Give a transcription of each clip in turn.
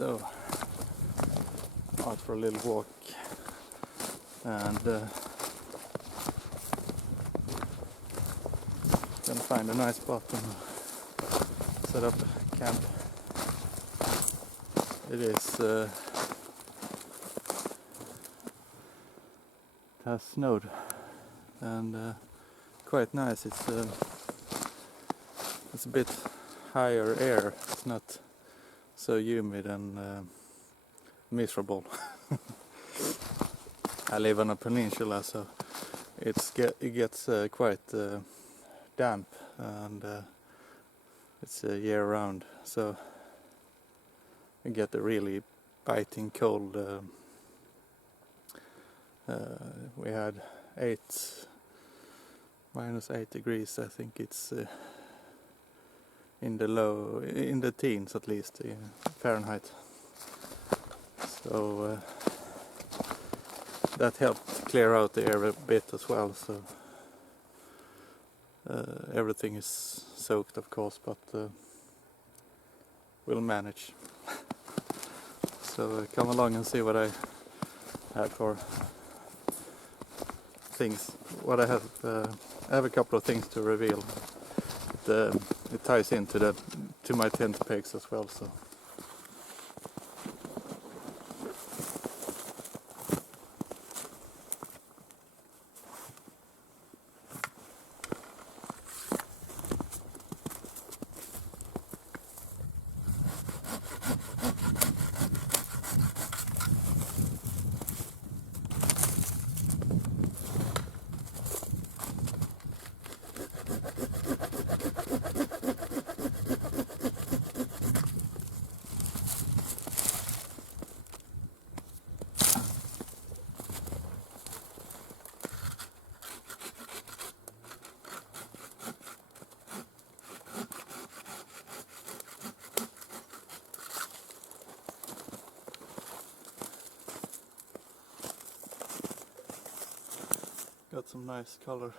So, out for a little walk, and gonna find a nice spot and set up camp. It is it has snowed, and quite nice. It's a bit higher air. It's not so humid and miserable. I live on a peninsula, so it gets quite damp, and it's year round, so you get a really biting cold. We had -8 degrees. I think it's in the teens at least, in Fahrenheit. So that helped clear out the air a bit as well. So everything is soaked, of course, but we'll manage. So come along and see what I have for things. What I have a couple of things to reveal. It ties into my tent pegs as well. So. Got some nice color.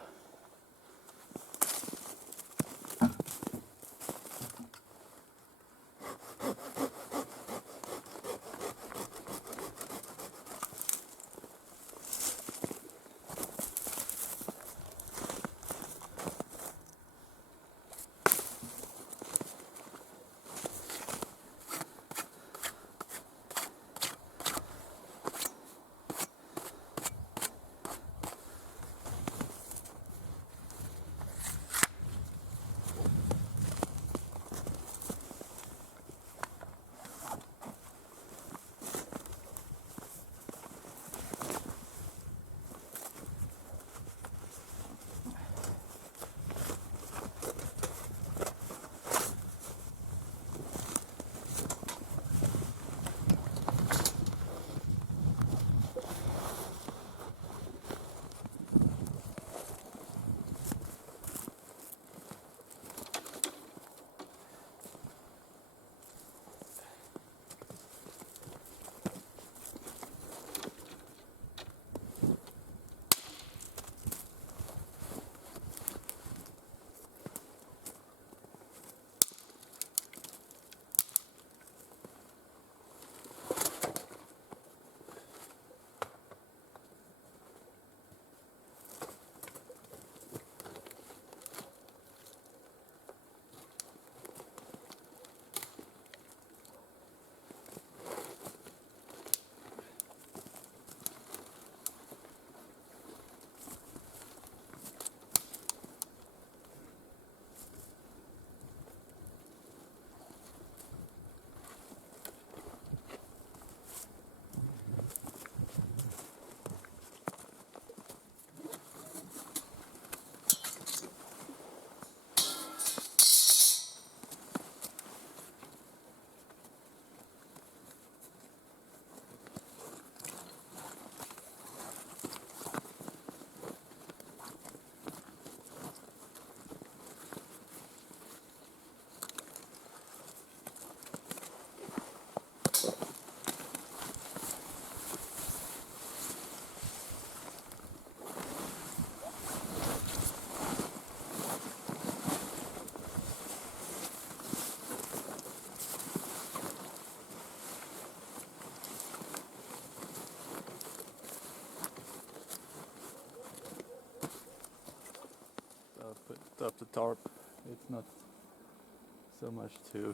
put up the tarp. It's not so much to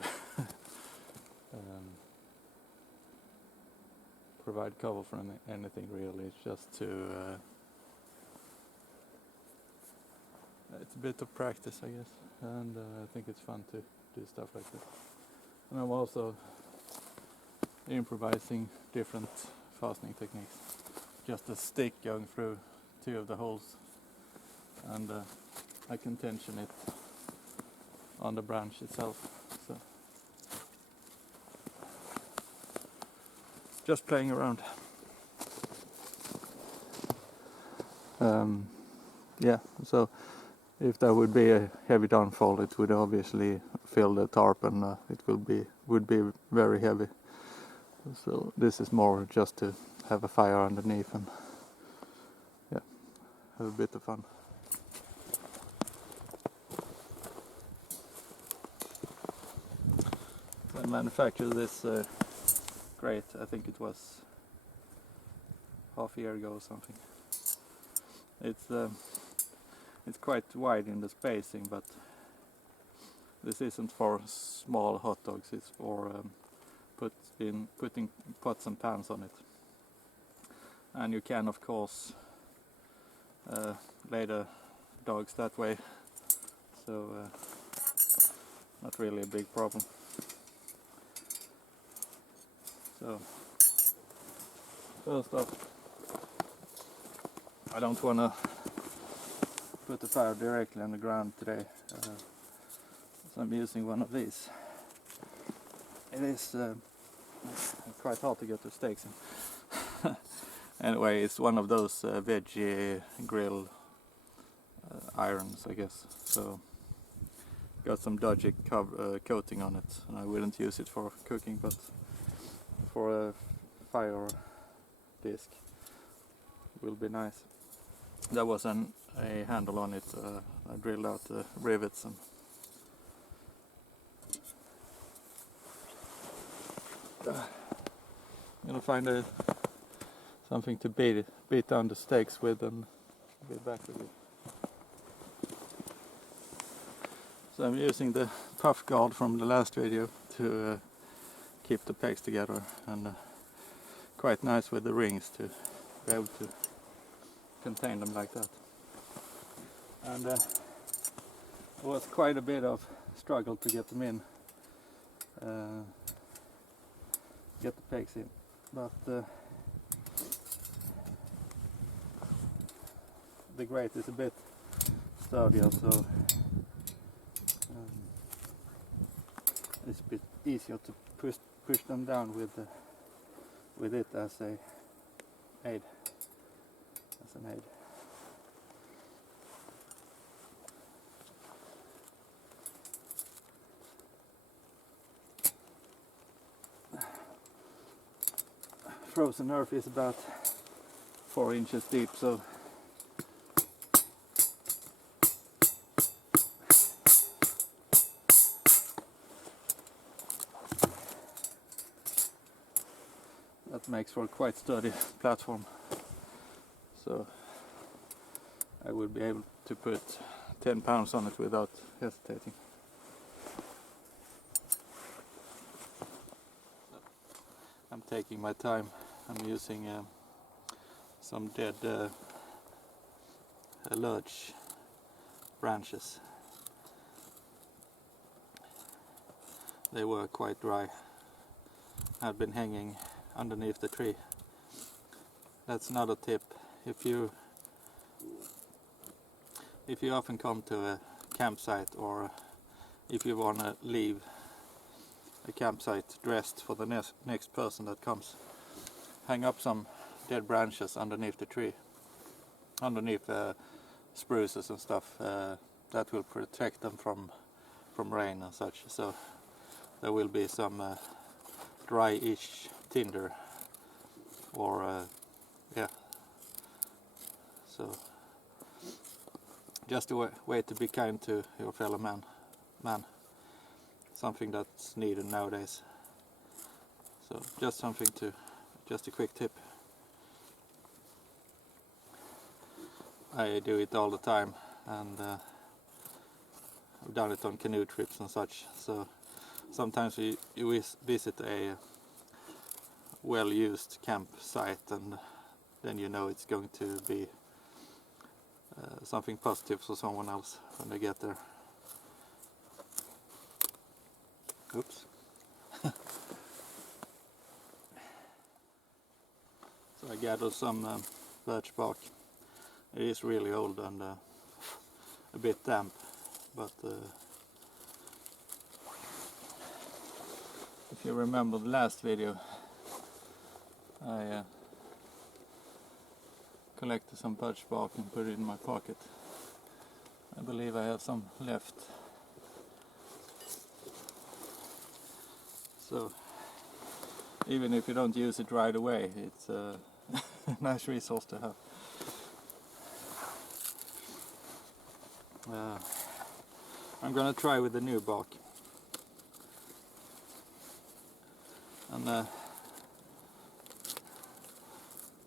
provide cover for anything really. It's just to it's a bit of practice, I guess, and I think it's fun to do stuff like this. And I'm also improvising different fastening techniques. Just a stick going through 2 of the holes, and I can tension it on the branch itself. So just playing around. Yeah, so if there would be a heavy downfall, it would obviously fill the tarp, and it would be very heavy. So this is more just to have a fire underneath and yeah, have a bit of fun. So I manufactured this grate, I think it was half a year ago or something. It's quite wide in the spacing, but this isn't for small hot dogs, it's for putting pots and pans on it. And you can of course lay the dogs that way, so not really a big problem. So first off, I don't want to put the fire directly on the ground today, so I'm using one of these. It is quite hard to get the stakes in. Anyway, it's one of those veggie grill irons, I guess. So got some dodgy coating on it, and I wouldn't use it for cooking, but for a fire disc will be nice. There was a handle on it. I drilled out the rivets and I'm gonna find something to beat down the stakes with, and be back with it. So I'm using the puff guard from the last video to keep the pegs together, and quite nice with the rings to be able to contain them like that. And it was quite a bit of struggle to get them in, get the pegs in, but the grate is a bit sturdier, so it's a bit easier to push them down with it as an aid. Frozen earth is about 4 inches deep, so that makes for a quite sturdy platform. So I would be able to put 10 pounds on it without hesitating. I'm taking my time. I'm using some dead lurch branches. They were quite dry. Had been hanging underneath the tree. That's another tip. If you often come to a campsite, or if you want to leave a campsite dressed for the next person that comes, hang up some dead branches underneath the tree, underneath spruces and stuff. That will protect them from rain and such. So there will be some dry-ish tinder, or yeah. So just a way to be kind to your fellow man. Something that's needed nowadays. So just a quick tip. I do it all the time, and I've done it on canoe trips and such. So sometimes you visit a well-used campsite, and then you know it's going to be something positive for someone else when they get there. Oops. So I gathered some birch bark. It is really old and a bit damp, but if you remember the last video, I collected some birch bark and put it in my pocket. I believe I have some left. So even if you don't use it right away, it's a nice resource to have. I'm gonna try with the new bark. And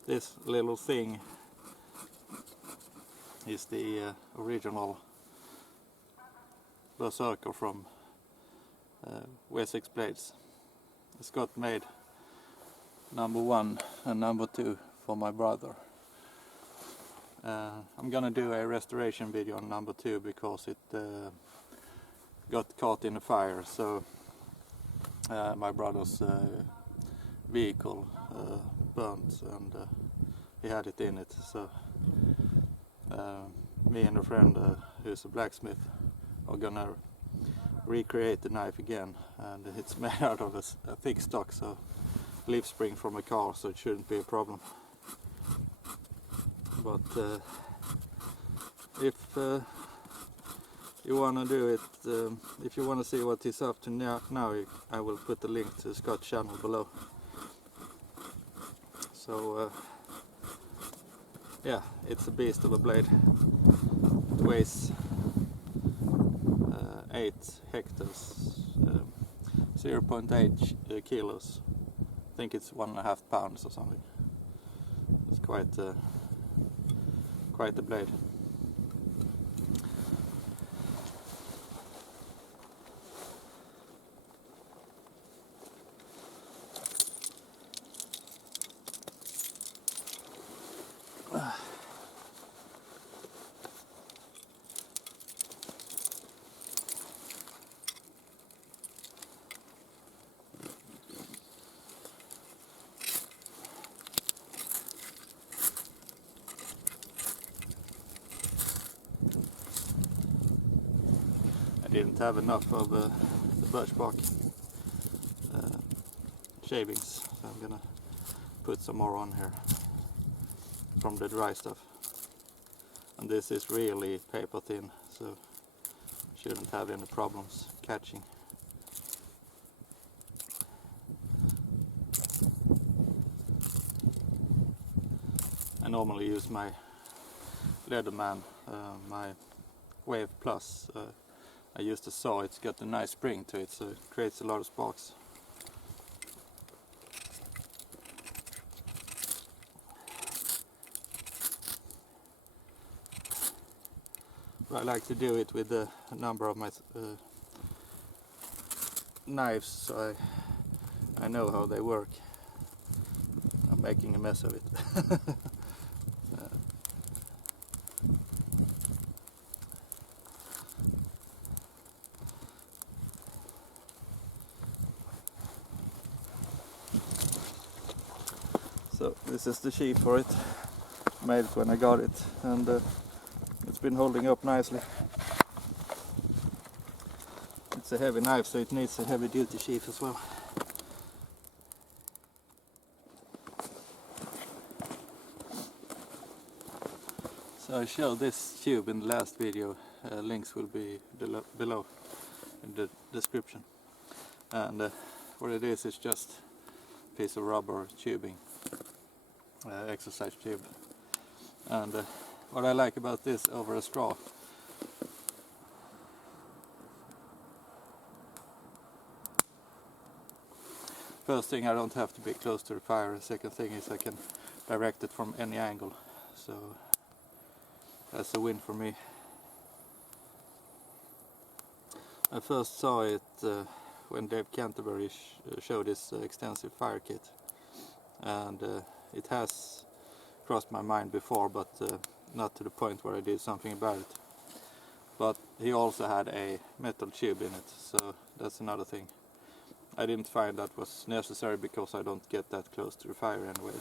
this little thing is the original berserker from Wessexblades. It's got made #1 and #2 for my brother. I'm gonna do a restoration video on #2 because it got caught in a fire, so my brother's vehicle burnt, and he had it in it. So me and a friend who's a blacksmith are gonna recreate the knife again, and it's made out of a thick stock, so leaf spring from a car, so it shouldn't be a problem. But if you want to do it, if you want to see what he's up to now, I will put the link to Scott's channel below. So yeah, it's a beast of a blade. It weighs 8 hectares, 0.8 kilos. I think it's 1.5 pounds or something. It's quite a blade. I didn't have enough of the birch bark shavings, so I'm gonna put some more on here from the dry stuff. And this is really paper thin, so shouldn't have any problems catching. I normally use my Leatherman, my Wave Plus. I used a saw, it's got a nice spring to it, so it creates a lot of sparks. But I like to do it with a number of my knives, so I know how they work. I'm making a mess of it. So this is the sheath for it. Made it when I got it, and it's been holding up nicely. It's a heavy knife, so it needs a heavy duty sheath as well. So I showed this tube in the last video. Links will be below in the description. And what it is just a piece of rubber tubing, exercise tube. And what I like about this over a straw, first thing, I don't have to be close to the fire. The second thing is I can direct it from any angle. So that's a win for me. I first saw it when Dave Canterbury showed his extensive fire kit, and it has crossed my mind before, but not to the point where I did something about it. But he also had a metal tube in it, so that's another thing. I didn't find that was necessary because I don't get that close to the fire anyway.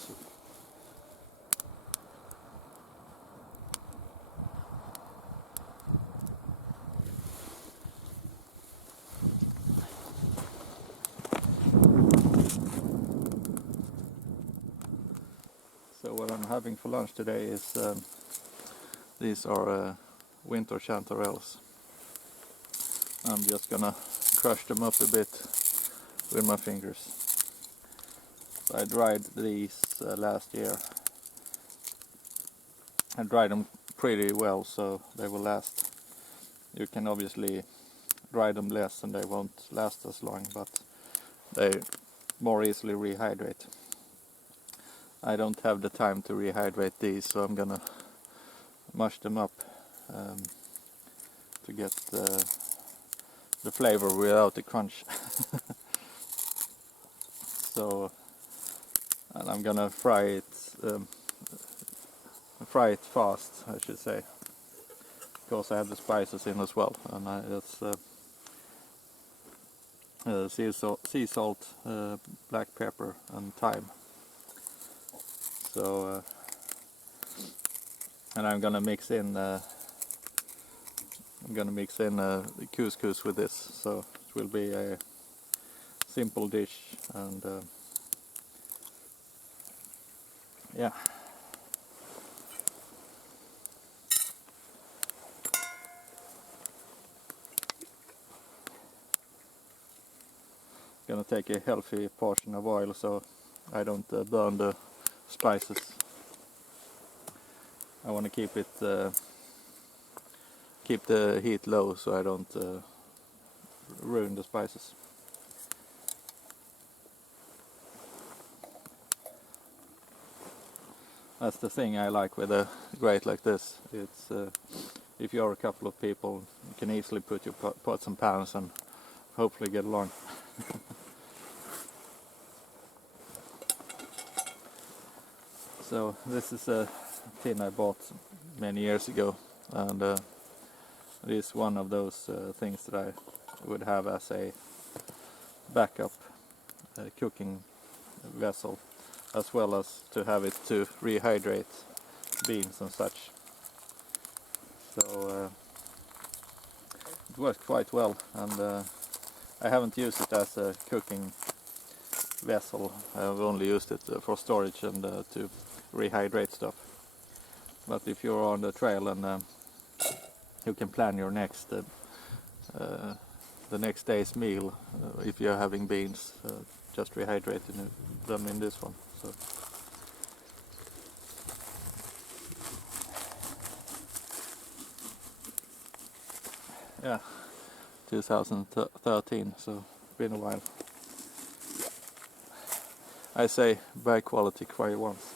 So what I'm having for lunch today is these are winter chanterelles. I'm just gonna crush them up a bit with my fingers. So I dried these last year. I dried them pretty well so they will last. You can obviously dry them less and they won't last as long, but they more easily rehydrate. I don't have the time to rehydrate these, so I'm gonna mush them up to get the flavor without the crunch. So, and I'm gonna fry it fast, I should say, because I have the spices in as well, and that's sea salt, black pepper, and thyme. So, and I'm gonna mix in the couscous with this, so it will be a simple dish, and yeah. Gonna take a healthy portion of oil so I don't burn the spices. I want to keep the heat low so I don't ruin the spices. That's the thing I like with a grate like this. It's if you're a couple of people, you can easily put your pots and pans and hopefully get along. So this is a tin I bought many years ago, and it is one of those things that I would have as a backup cooking vessel, as well as to have it to rehydrate beans and such. So it works quite well, and I haven't used it as a cooking vessel. I've only used it for storage and to rehydrate stuff. But if you're on the trail and you can plan your the next day's meal, if you're having beans, just rehydrate them in this one. So. Yeah, 2013, so it's been a while. I say buy quality, cry once.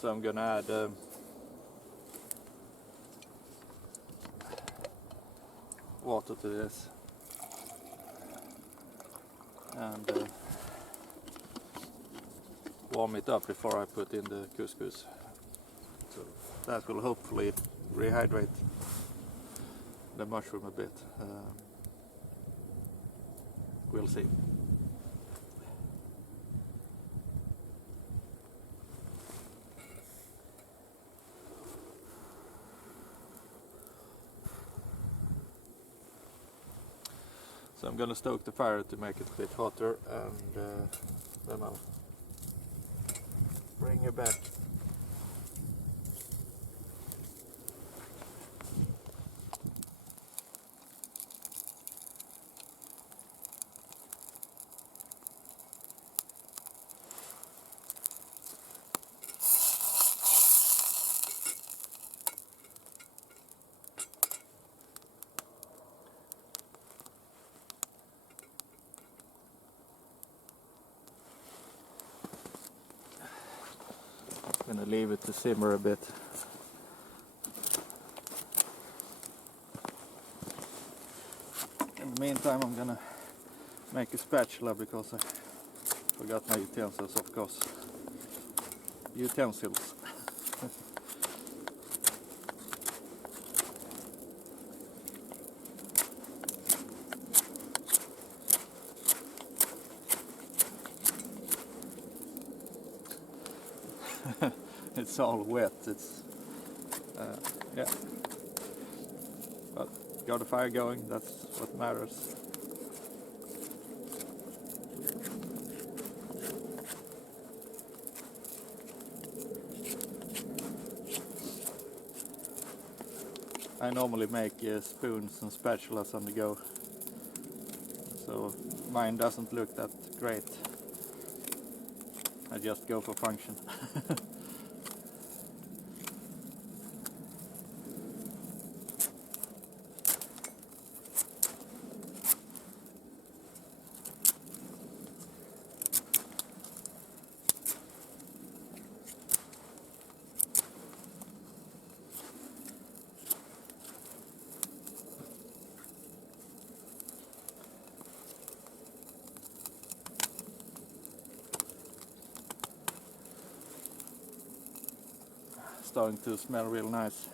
So I'm gonna add water to this, and warm it up before I put in the couscous. So that will hopefully rehydrate the mushroom a bit. We'll see. So I'm gonna stoke the fire to make it a bit hotter, and then I'll bring you back. and leave it to simmer a bit. In the meantime, I'm gonna make a spatula because I forgot my utensils, of course. Utensils. It's all wet. It's yeah. But got the fire going. That's what matters. I normally make spoons and spatulas on the go, so mine doesn't look that great. I just go for function. Starting to smell real nice.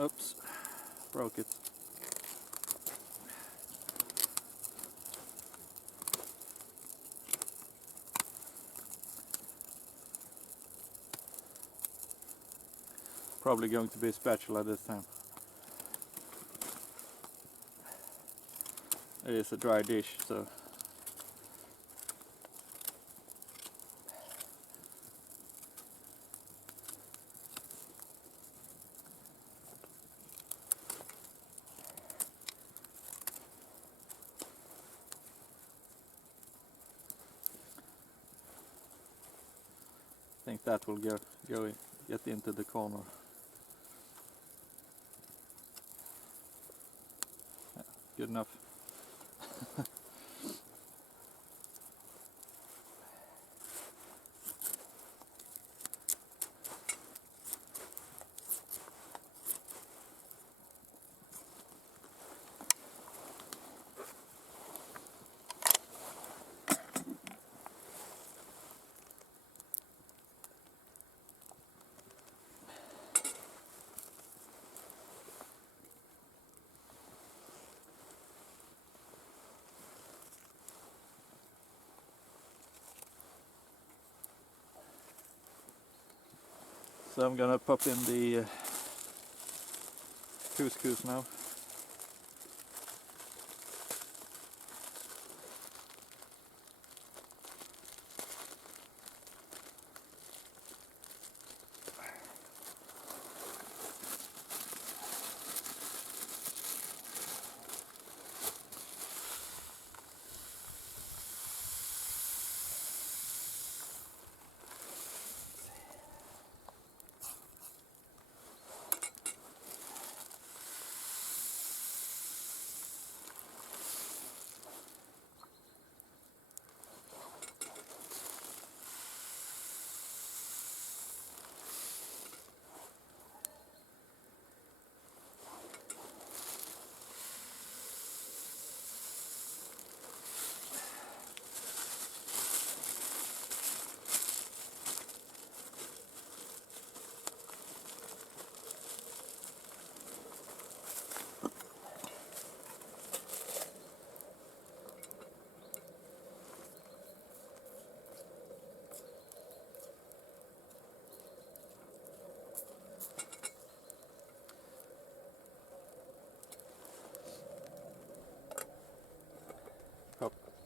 Oops, broke it. Probably going to be a spatula this time. It is a dry dish, so I think that will get into the corner. Yeah, good enough. So I'm gonna pop in the couscous now.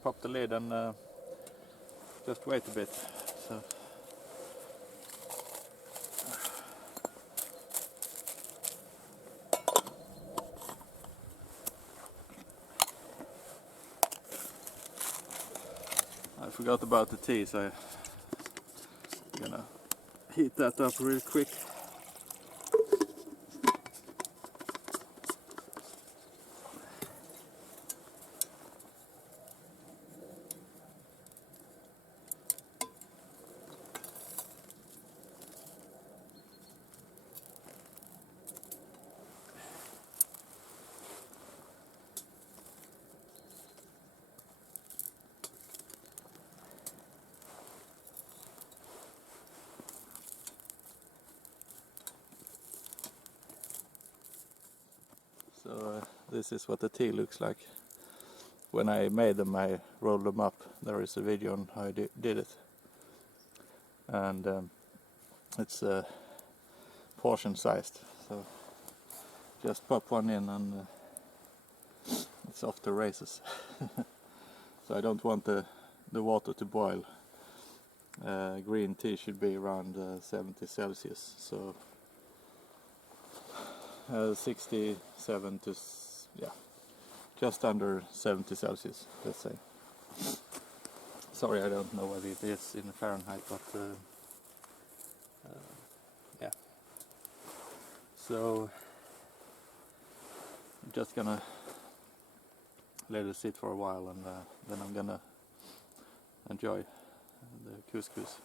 Pop the lid and Just wait a bit. So. I forgot about the tea, so I'm gonna heat that up real quick. So this is what the tea looks like. When I made them, I rolled them up. There is a video on how I did it. And it's portion sized. So just pop one in and it's off the races. So I don't want the water to boil. Green tea should be around 70 Celsius. So 67 to, yeah, just under 70 Celsius, let's say. Sorry, I don't know what it is in Fahrenheit, but yeah. So I'm just gonna let it sit for a while, and then I'm gonna enjoy the couscous.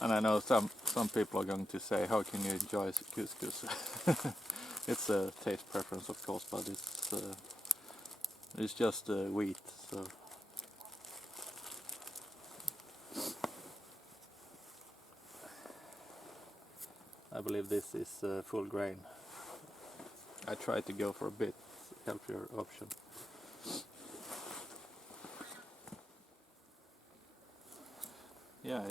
And I know some people are going to say, how can you enjoy couscous? It's a taste preference, of course, but it's just wheat. So I believe this is full grain. I try to go for a bit healthier option. Yeah,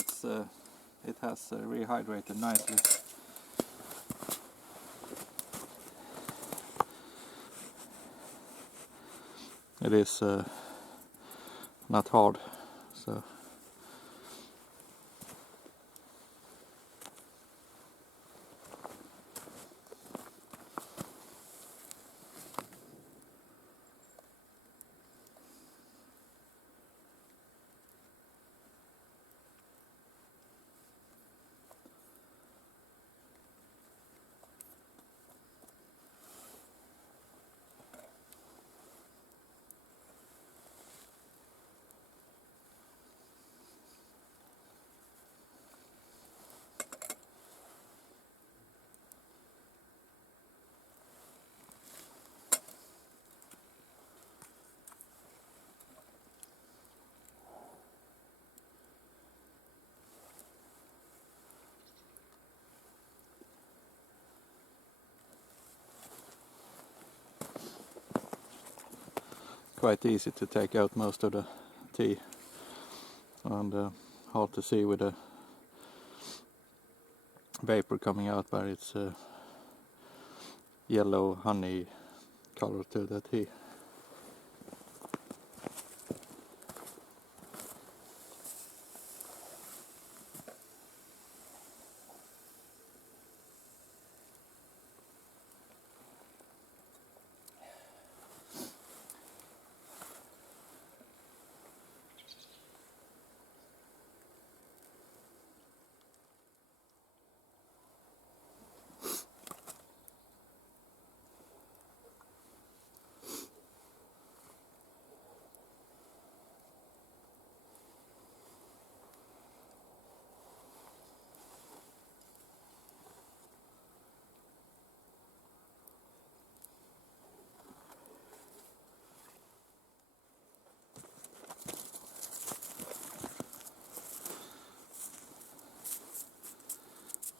it has rehydrated nicely. It is not hard, so quite easy to take out most of the tea, and hard to see with the vapor coming out, but it's yellow honey color to the tea.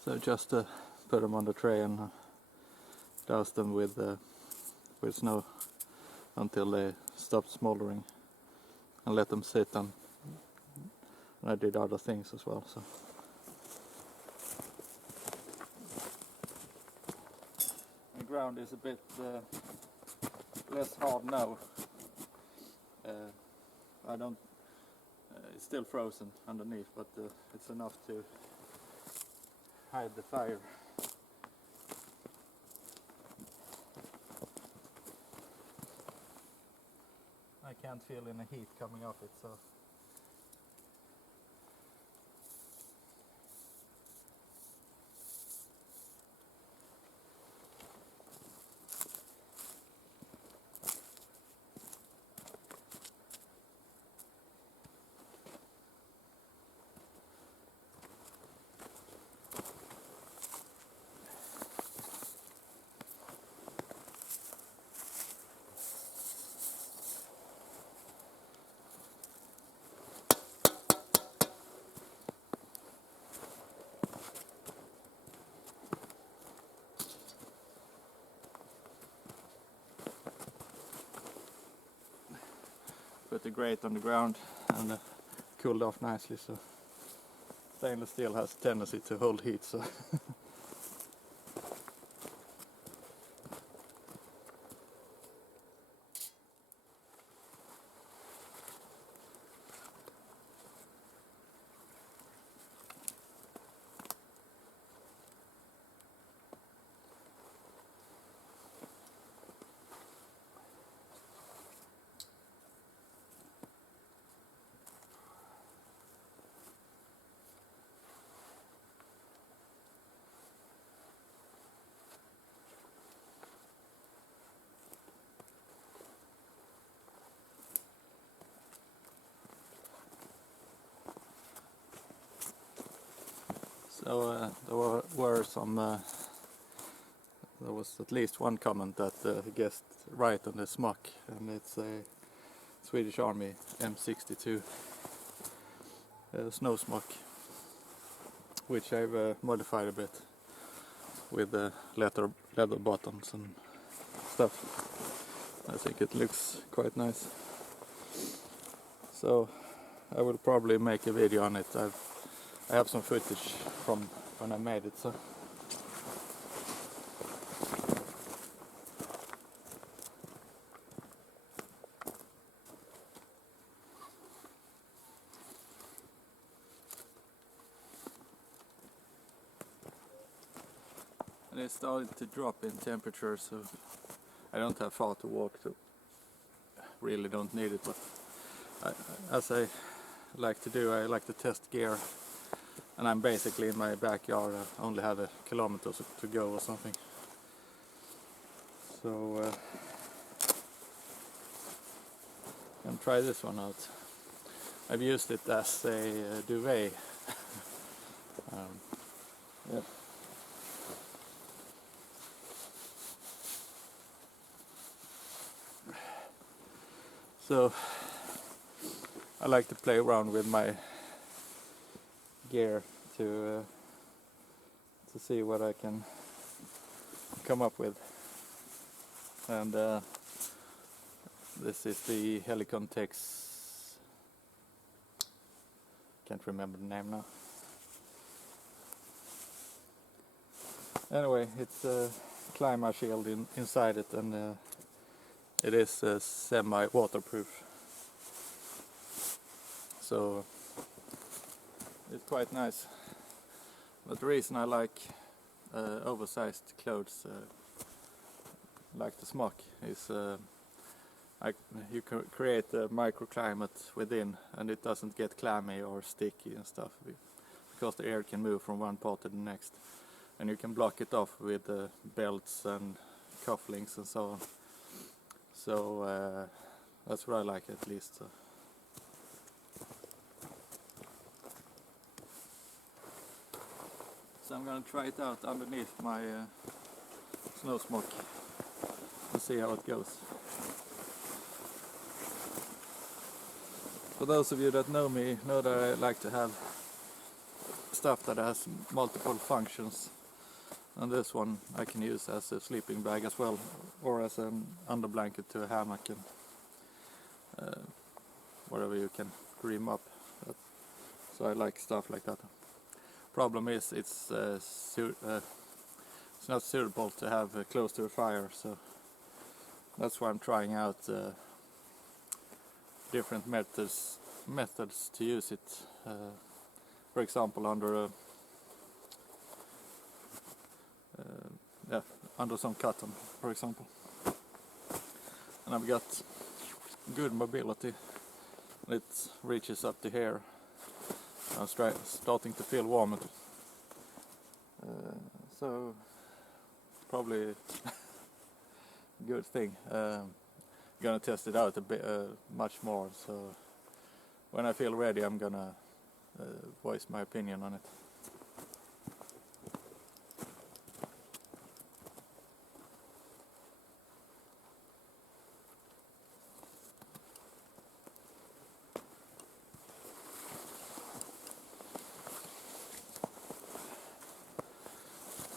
So just put them on the tray and douse them with snow until they stop smoldering, and let them sit. And I did other things as well. So the ground is a bit less hard now, I don't. It's still frozen underneath, but it's enough to hide the fire. I can't feel any heat coming off it, so. Put the grate on the ground and cooled off nicely, so stainless steel has a tendency to hold heat, so there was at least one comment that guessed right on the smock, and it's a Swedish Army M62 snow smock, which I've modified a bit with leather buttons and stuff. I think it looks quite nice, so I will probably make a video on it. I have some footage from when I made it, so. And it started to drop in temperature, so I don't have far to walk to. Really don't need it, but as I like to do, I like to test gear. And I'm basically in my backyard. I only have a kilometer to go or something. So and try this one out. I've used it as a duvet. Yeah. So I like to play around with my gear to see what I can come up with. And this is the Helicon Tex, can't remember the name now. Anyway, it's a climate shield inside it, and it is semi-waterproof. So it's quite nice. But the reason I like oversized clothes like the smock is you can create a microclimate within, and it doesn't get clammy or sticky and stuff, because the air can move from one part to the next, and you can block it off with belts and cufflinks and so on. So that's what I like, at least. So I'm gonna try it out underneath my snow smock and see how it goes. For those of you that know me, know that I like to have stuff that has multiple functions, and this one I can use as a sleeping bag as well, or as an underblanket to a hammock, and whatever you can dream up. So I like stuff like that. Problem is, it's not suitable to have close to a fire, so that's why I'm trying out different methods to use it. For example, under under some cotton, for example. And I've got good mobility. It reaches up to here. I'm starting to feel warm. So probably good thing. Gonna test it out a bit much more. So when I feel ready, I'm gonna voice my opinion on it.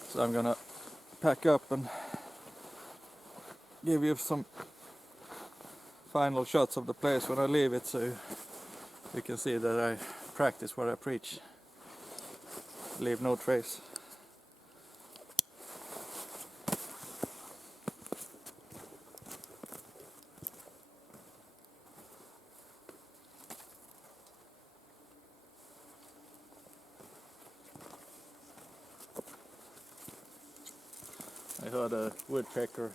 So I'm gonna pack up and give you some final shots of the place when I leave it, so you can see that I practice what I preach. Leave no trace. I heard a woodpecker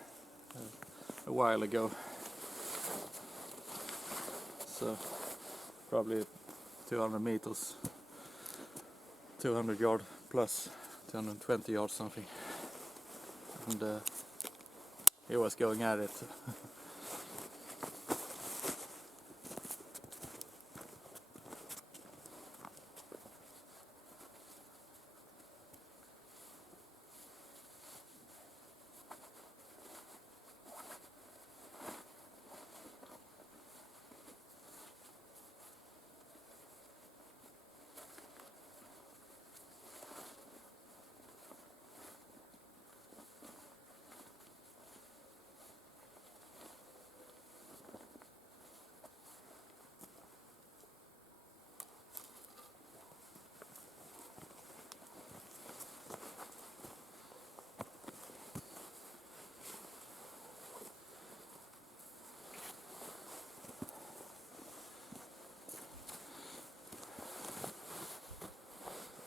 a while ago, so probably 200 meters, 200 yard plus, 220 yards something, and he was going at it.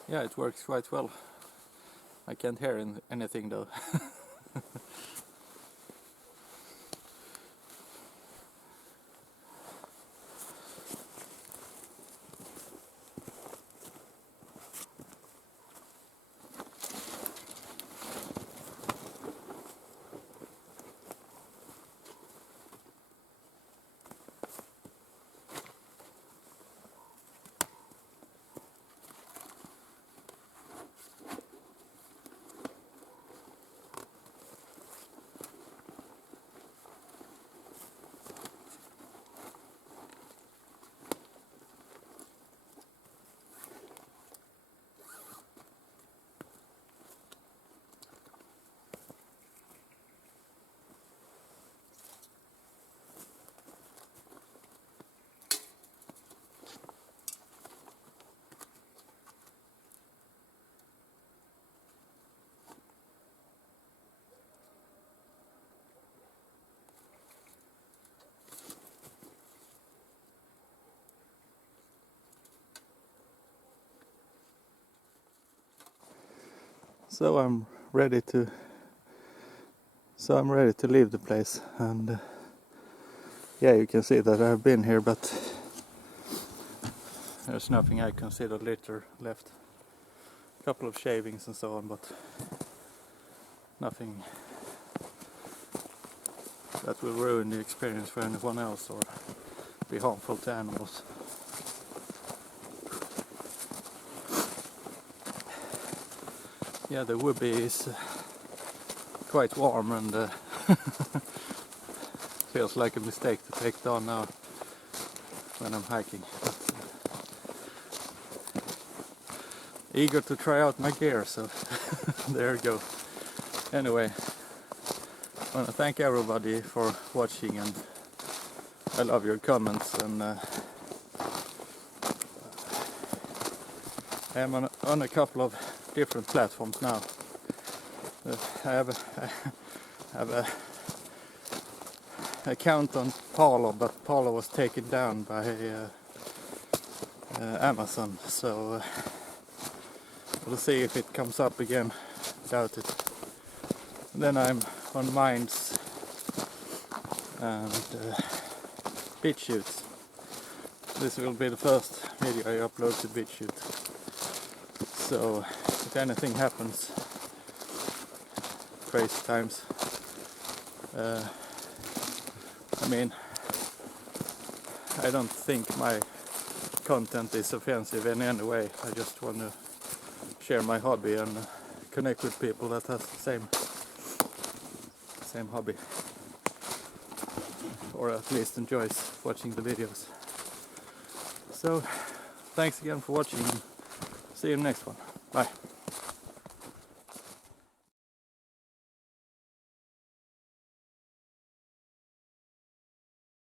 Yeah, it works quite well. I can't hear anything though. So I'm ready to leave the place, and yeah, you can see that I've been here, but there's nothing I consider litter left. A couple of shavings and so on, but nothing that will ruin the experience for anyone else or be harmful to animals. Yeah, the woobie is quite warm, and feels like a mistake to take it on now when I'm hiking. But, eager to try out my gear, so there you go. Anyway, I want to thank everybody for watching, and I love your comments, and I'm on a couple of different platforms now. I have account on Parler, but Parler was taken down by Amazon, so we'll see if it comes up again. Doubt it. Then I'm on mines and BitChute. This will be the first video I upload to BitChute. So if anything happens, crazy times. I mean, I don't think my content is offensive in any way. I just want to share my hobby and connect with people that has the same hobby, or at least enjoys watching the videos. So thanks again for watching, and see you in the next one. Bye.